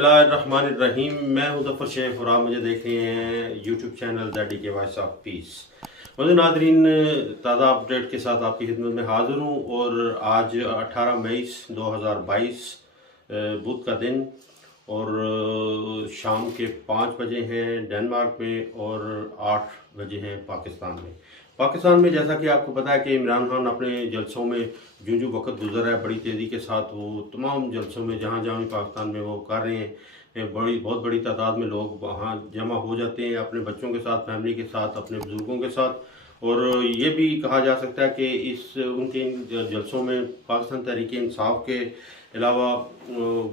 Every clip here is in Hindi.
बिस्मिल्लाहिर्रहमानिर्रहीम। मैं हूं ज़फ़र शेख और आप मुझे देख रहे हैं यूट्यूब चैनल दैडी के वॉइस ऑफ पीस। मुझे नादरीन, ताज़ा अपडेट के साथ आपकी खिदमत में हाज़िर हूं। और आज 18 मई 2022 बुध का दिन और शाम के 5 बजे हैं डेनमार्क में और 8 बजे हैं पाकिस्तान में जैसा कि आपको पता है कि इमरान खान अपने जलसों में जो जो वक्त गुजर रहा है बड़ी तेज़ी के साथ वो तमाम जलसों में जहाँ जहाँ भी पाकिस्तान में वो कर रहे हैं, बहुत बड़ी तादाद में लोग वहाँ जमा हो जाते हैं अपने बच्चों के साथ, फैमिली के साथ, अपने बुज़ुर्गों के साथ। और ये भी कहा जा सकता है कि इस उनके इन जलसों में पाकिस्तान तहरीक इंसाफ के अलावा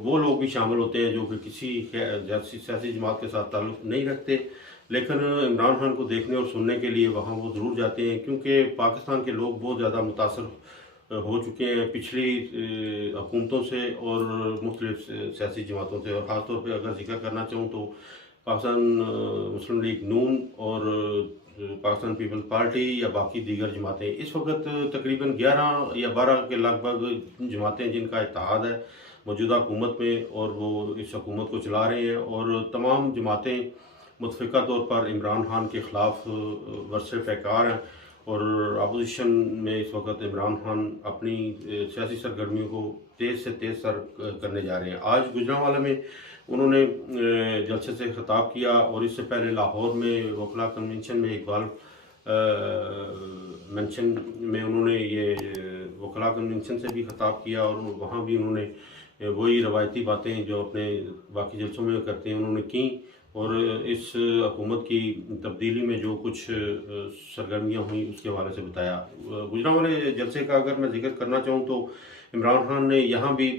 वो लोग भी शामिल होते हैं जो कि किसी सियासी जमात के साथ ताल्लुक़ नहीं रखते, लेकिन इमरान खान को देखने और सुनने के लिए वहाँ वो ज़रूर जाते हैं, क्योंकि पाकिस्तान के लोग बहुत ज़्यादा मुतासर हो चुके हैं पिछली हुकूमतों से और मुख्तलिफ सियासी जमातों से। और ख़ासतौर पर अगर जिक्र करना चाहूँ तो पाकिस्तान मुस्लिम लीग नून और पाकिस्तान पीपल्स पार्टी या बाकी दीगर जमातें, इस वक्त तकरीबन 11 या 12 के लगभग जमातें जिनका इत्तेहाद है मौजूदा हुकूमत में और वो इस हुकूमत को चला रहे हैं। और तमाम जमातें मुतफ़िका तौर पर इमरान खान के ख़िलाफ़ वर्से पैकार हैं और अपोजिशन में इस वक्त इमरान खान अपनी सियासी सरगर्मियों को तेज़ से तेज़ सर करने जा रहे हैं। आज गुजरांवाला में उन्होंने जलसे से खिताब किया और इससे पहले लाहौर में वकला कन्वेंशन में इकबाल मेंशन में उन्होंने ये वकला कन्वेंशन से भी खिताब किया और वहाँ भी उन्होंने वही रवायती बातें जो अपने बाकी जलसों में करते हैं उन्होंने की। और इस हुकूमत की तब्दीली में जो कुछ सरगर्मियाँ हुई उसके हवाले से बताया। गुजरांवाले जलसे का अगर मैं जिक्र करना चाहूँ तो इमरान खान ने यहाँ भी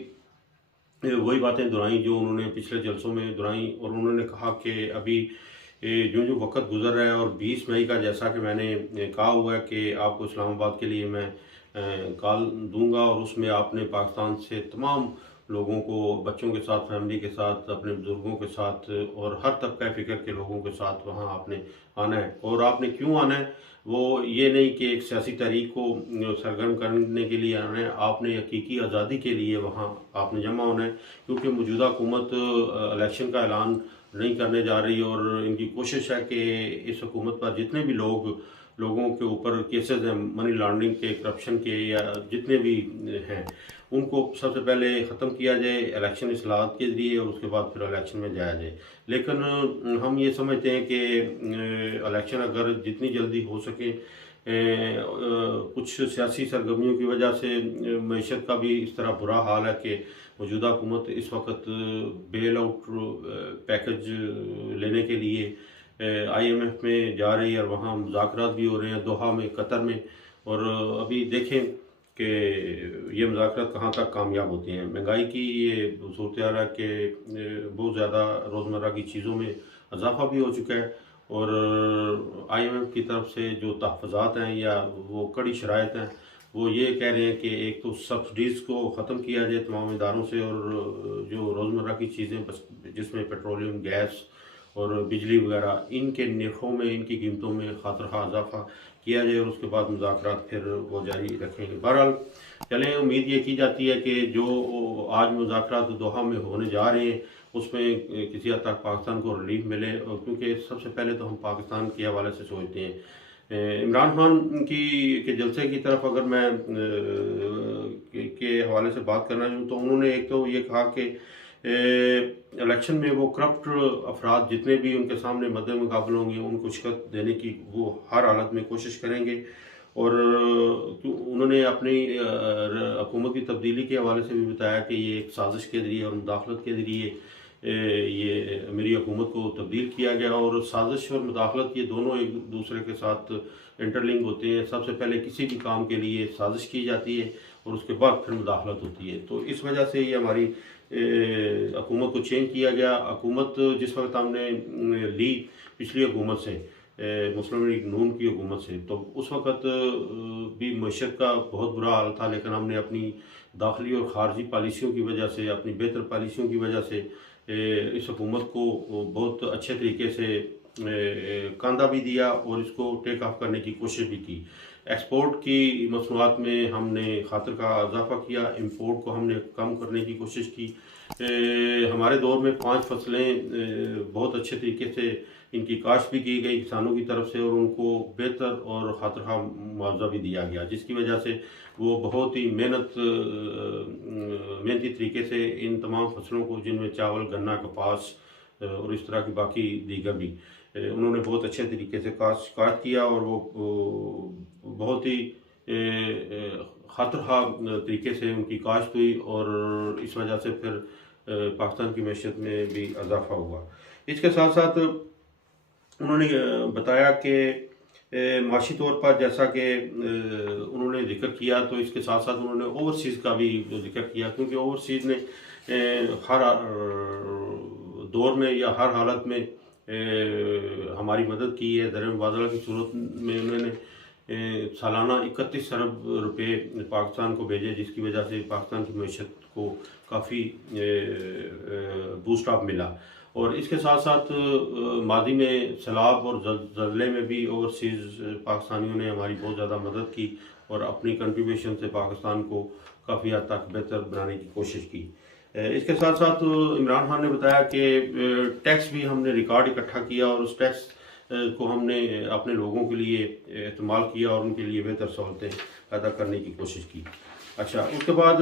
वही बातें दोहराई जो उन्होंने पिछले जलसों में दोहराई। और उन्होंने कहा कि अभी जो जो वक्त गुजर रहा है और 20 मई का जैसा कि मैंने कहा हुआ है कि आपको इस्लामाबाद के लिए मैं कॉल दूंगा और उसमें आपने पाकिस्तान से तमाम लोगों को बच्चों के साथ, फैमिली के साथ, अपने बुज़ुर्गों के साथ और हर तबका फ़िक्र के लोगों के साथ वहाँ आपने आना है। और आपने क्यों आना है वो ये नहीं कि एक सियासी तहरीक को सरगर्म करने के लिए आना है, आपने हकीकी आज़ादी के लिए वहाँ आपने जमा होना है। क्योंकि मौजूदा हुकूमत इलेक्शन का ऐलान नहीं करने जा रही और इनकी कोशिश है कि इस हुकूमत पर जितने भी लोगों के ऊपर केसेस हैं मनी लॉन्ड्रिंग के, करप्शन के या जितने भी हैं उनको सबसे पहले ख़त्म किया जाए इलेक्शन इस्लाहत के ज़रिए और उसके बाद फिर इलेक्शन में जाया जाए। लेकिन हम ये समझते हैं कि इलेक्शन अगर जितनी जल्दी हो सके, कुछ सियासी सरगर्मियों की वजह से मईशत का भी इस तरह बुरा हाल है कि मौजूदा हुकूमत इस वक्त बेल आउट पैकेज लेने के लिए IMF में जा रही है और वहाँ मुज़ाकरात भी हो रहे हैं दोहा में, कतर में। और अभी देखें कि ये मुज़ाकरात कहाँ तक कामयाब होते हैं। महंगाई की ये सूरत हाल है कि बहुत ज़्यादा रोज़मर्रा की चीज़ों में इजाफा भी हो चुका है और IMF की तरफ से जो तहफ़्फ़ुज़ात हैं या वो कड़ी शराइत हैं वो ये कह रहे हैं कि एक तो सब्सिडीज़ को ख़त्म किया जाए तमाम इदारों से और जो रोज़मर्रा की चीज़ें जिसमें पेट्रोलियम, गैस और बिजली वगैरह इनके निर्खों में, इनकी कीमतों में खातरखा इजाफा किया जाए और उसके बाद मुज़ाकरात फिर वो जारी रखेंगे। बहरहाल चलें, उम्मीद ये की जाती है कि जो आज मुज़ाकरात दोहा में होने जा रहे हैं उसमें किसी हद तक पाकिस्तान को रिलीफ मिले। और क्योंकि सबसे पहले तो हम पाकिस्तान के हवाले से सोचते हैं। इमरान खान के जलसे की तरफ अगर मैं के हवाले से बात करना चाहूँ तो उन्होंने एक तो ये कहा कि इलेक्शन में वो करप्ट अफराद जितने भी उनके सामने मद्दे मुकाबले होंगे उनको शिकस्त देने की वो हर हालत में कोशिश करेंगे। और उन्होंने अपनी हुकूमत की तब्दीली के हवाले से भी बताया कि ये एक साजिश के ज़रिए और मुदाखलत के ज़रिए ये मेरी हुकूमत को तब्दील किया गया। और साजिश और मुदाखलत ये दोनों एक दूसरे के साथ इंटरलिंक होते हैं। सबसे पहले किसी भी काम के लिए साजिश की जाती है और उसके बाद फिर मुदाखलत होती है। तो इस वजह से ये हमारी हुकूमत को चेंज किया गया। हुकूमत जिस वक्त हमने ली पिछली हुकूमत से, मुस्लिम लीग नून की हुकूमत से, तो उस वक्त भी मईशत का बहुत बुरा हाल था, लेकिन हमने अपनी दाखिली और ख़ारजी पॉलिसियों की वजह से, अपनी बेहतर पॉलिसियों की वजह से इस हुकूमत को बहुत अच्छे तरीके से कांधा भी दिया और इसको टेक ऑफ करने की कोशिश भी की। एक्सपोर्ट की मसनूआत में हमने खातर का इजाफा किया, इंपोर्ट को हमने कम करने की कोशिश की। हमारे दौर में 5 फसलें बहुत अच्छे तरीके से इनकी काश्त भी की गई किसानों की तरफ से और उनको बेहतर और खातरखा मुआवजा भी दिया गया, जिसकी वजह से वो बहुत ही मेहनती तरीके से इन तमाम फसलों को, जिनमें चावल, गन्ना, कपास और इस तरह की बाकी दीगर भी, उन्होंने बहुत अच्छे तरीके से काश्त किया और वो बहुत ही खातरखा तरीके से उनकी काश्त हुई और इस वजह से फिर पाकिस्तान की मैशत में भी इजाफा हुआ। इसके साथ साथ उन्होंने बताया कि माशी तौर पर जैसा कि उन्होंने जिक्र किया, तो इसके साथ साथ उन्होंने ओवरसीज़ का भी जिक्र किया, क्योंकि ओवरसीज़ ने हर दौर में या हर हालत में हमारी मदद की है। दर मुबादला की सूरत में उन्होंने सालाना 31 अरब रुपए पाकिस्तान को भेजे, जिसकी वजह से पाकिस्तान की मैशत को काफ़ी बूस्ट अप मिला। और इसके साथ साथ माजी में सैलाब और ज़लज़ले में भी ओवरसीज़ पाकिस्तानियों ने हमारी बहुत ज़्यादा मदद की और अपनी कंट्रीब्यूशन से पाकिस्तान को काफ़ी हद तक बेहतर बनाने की कोशिश की। इसके साथ साथ इमरान खान ने बताया कि टैक्स भी हमने रिकॉर्ड इकट्ठा किया और उस टैक्स को हमने अपने लोगों के लिए इस्तेमाल किया और उनके लिए बेहतर सहूलतें पैदा करने की कोशिश की। अच्छा, उसके बाद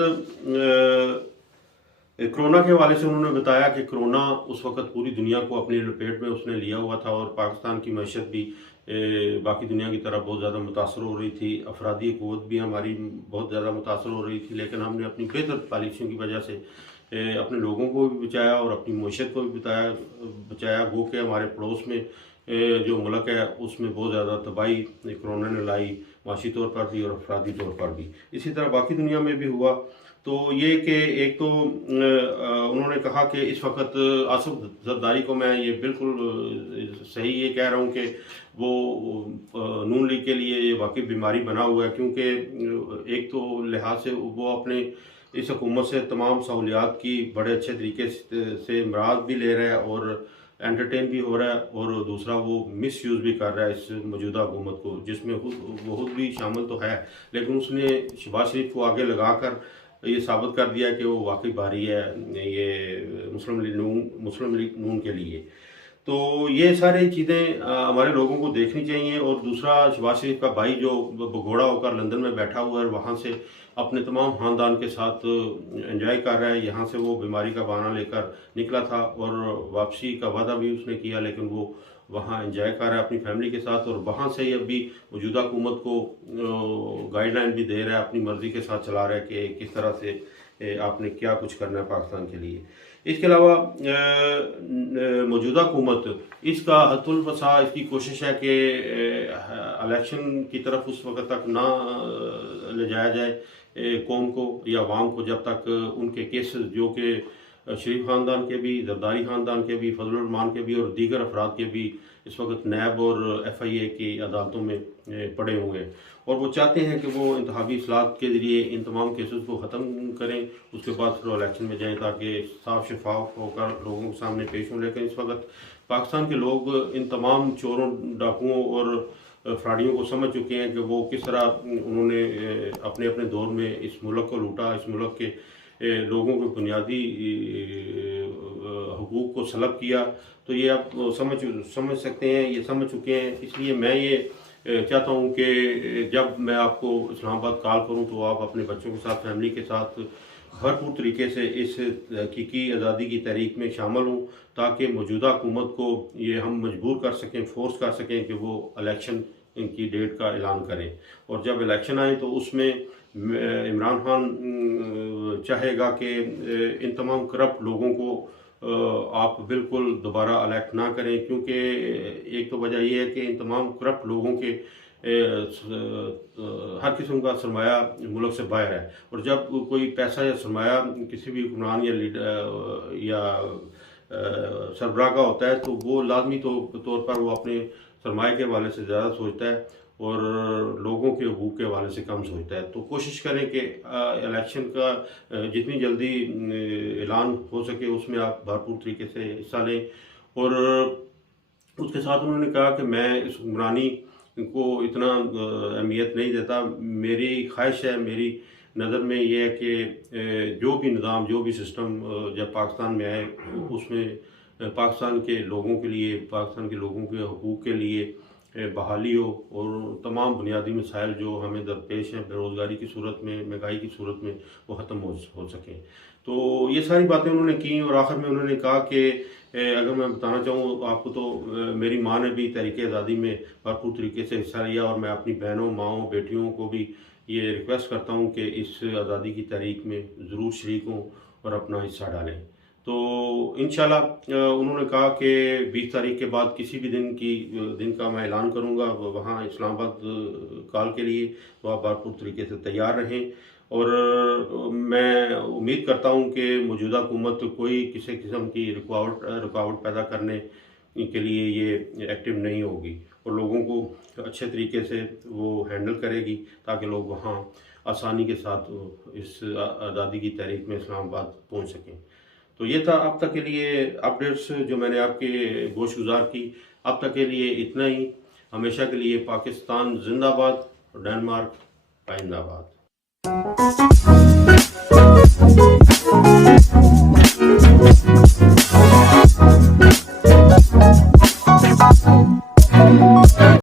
कोरोना के हवाले से उन्होंने बताया कि कोरोना उस वक़्त पूरी दुनिया को अपनी लपेट में उसने लिया हुआ था और पाकिस्तान की मैशत भी बाकी दुनिया की तरह बहुत ज़्यादा मुतासर हो रही थी। अफरादी क़ुव्वत भी हमारी बहुत ज़्यादा मुतासर हो रही थी, लेकिन हमने अपनी बेहतर पॉलिसियों की वजह से अपने लोगों को भी बचाया और अपनी मैशत को भी बचाया। वो कि हमारे पड़ोस में जो मुल्क है उसमें बहुत ज़्यादा तबाही कोरोना ने लाई, माशी तौर पर भी और अफरादी तौर पर भी। इसी तरह बाकी दुनिया में भी हुआ। तो ये कि एक तो उन्होंने कहा कि इस वक्त आसिफ जरदारी को मैं ये बिल्कुल सही ये कह रहा हूँ कि वो नून लीग के लिए ये वाकई बीमारी बना हुआ है, क्योंकि एक तो लिहाज से वो अपने इस हुकूमत से तमाम सहूलियात की बड़े अच्छे तरीके से इमराद भी ले रहा है और एंटरटेन भी हो रहा है, और दूसरा वो मिस यूज़ भी कर रहा है इस मौजूदा हुकूमत को, जिसमें वो खुद भी शामिल तो है, लेकिन उसने शहबाज शरीफ को आगे लगाकर ये साबित कर दिया कि वो वाकई बारी है ये मुस्लिम लीग नून के लिए। तो ये सारी चीज़ें हमारे लोगों को देखनी चाहिए। और दूसरा, शहबाज शरीफ का भाई जो भगोड़ा होकर लंदन में बैठा हुआ है, वहाँ से अपने तमाम ख़ानदान के साथ एंजॉय कर रहा है। यहाँ से वो बीमारी का बहाना लेकर निकला था और वापसी का वादा भी उसने किया, लेकिन वो वहाँ एंजॉय कर रहा है अपनी फैमिली के साथ, और वहाँ से ही अभी मौजूदा हुकूमत को गाइडलाइन भी दे रहा है, अपनी मर्ज़ी के साथ चला रहा है कि किस तरह से आपने क्या कुछ करना है पाकिस्तान के लिए। इसके अलावा मौजूदा हुकूमत इसका हतुल फसा इसकी कोशिश है कि इलेक्शन की तरफ उस वक्त तक ना ले जाया जाए कौम को या अवाम को, जब तक उनके केसेस जो कि शरीफ ख़ानदान के भी, जरदारी ख़ानदान के भी, फजलुर रहमान के भी और दीगर अफराद के भी इस वक्त नैब और FIA की अदालतों में पड़े हुए हैं, और वो चाहते हैं कि वो इंतखाबी इस्लाहत के ज़रिए इन तमाम केसेस को ख़त्म करें, उसके बाद फिर इलेक्शन में जाएँ ताकि साफ शफाफ होकर लोगों के सामने पेश हों। लेकिन इस वक्त पाकिस्तान के लोग इन तमाम चोरों, डाकुओं और फ्राडियों को समझ चुके हैं कि वो किस तरह उन्होंने अपने अपने दौर में इस मुल्क को लूटा, इस मुल्क के लोगों के बुनियादी हुकूक को सलब किया। तो ये आप समझ सकते हैं, ये समझ चुके हैं। इसलिए मैं ये चाहता हूँ कि जब मैं आपको इस्लामाबाद कॉल करूँ तो आप अपने बच्चों के साथ, फैमिली के साथ भरपूर तरीके से इस हकीकी आज़ादी की तहरीक में शामिल हों, ताकि मौजूदा हुकूमत को ये हम मजबूर कर सकें, फोर्स कर सकें कि वो इलेक्शन की डेट का ऐलान करें। और जब इलेक्शन आए तो उसमें इमरान खान चाहेगा कि इन तमाम करप्ट लोगों को आप बिल्कुल दोबारा इलेक्ट ना करें, क्योंकि एक तो वजह यह है कि इन तमाम करप्ट लोगों के हर किस्म का सरमाया मुल्क से बाहर है, और जब कोई पैसा या सरमाया किसी भी हुक्मरान या लीडर या सरबराह का होता है, तो वो लाजमी तौर पर वो अपने सरमाए के हवाले से ज़्यादा सोचता है और लोगों के हकूक़ के हवाले से कम सोचता है। तो कोशिश करें कि इलेक्शन का जितनी जल्दी ऐलान हो सके उसमें आप भरपूर तरीके से हिस्सा लें। और उसके साथ उन्होंने कहा कि मैं इस हुक्मरानी को इतना अहमियत नहीं देता, मेरी ख्वाहिश है, मेरी नज़र में ये है कि जो भी निज़ाम, जो भी सिस्टम जब पाकिस्तान में आए, उसमें पाकिस्तान के लोगों के लिए, पाकिस्तान के लोगों के हकूक़ के लिए बहाली हो और तमाम बुनियादी मसाइल जो हमें दरपेश हैं बेरोज़गारी की सूरत में, महंगाई की सूरत में, वो ख़त्म हो सकें। तो ये सारी बातें उन्होंने की और आखिर में उन्होंने कहा कि अगर मैं बताना चाहूँ आपको तो मेरी माँ ने भी तहरीक आज़ादी में भरपूर तरीके से हिस्सा लिया और मैं अपनी बहनों, माँओं, बेटियों को भी ये रिक्वेस्ट करता हूँ कि इस आज़ादी की तहरीक में ज़रूर शरीक हों और अपना हिस्सा डालें। तो इंशाल्लाह उन्होंने कहा कि 20 तारीख के बाद किसी भी दिन का मैं ऐलान करूँगा वहाँ इस्लामाबाद कॉल के लिए, तो आप भरपूर तरीके से तैयार रहें। और मैं उम्मीद करता हूँ कि मौजूदा हुकूमत कोई किसी किस्म की रुकावट पैदा करने के लिए ये एक्टिव नहीं होगी और लोगों को अच्छे तरीके से वो हैंडल करेगी ताकि लोग वहाँ आसानी के साथ इस आज़ादी की तहरीक में इस्लामाबाद पहुँच सकें। तो ये था अब तक के लिए अपडेट्स जो मैंने आपके गोशगुजार की। अब तक के लिए इतना ही। हमेशा के लिए पाकिस्तान जिंदाबाद और डेनमार्क पाइंदाबाद।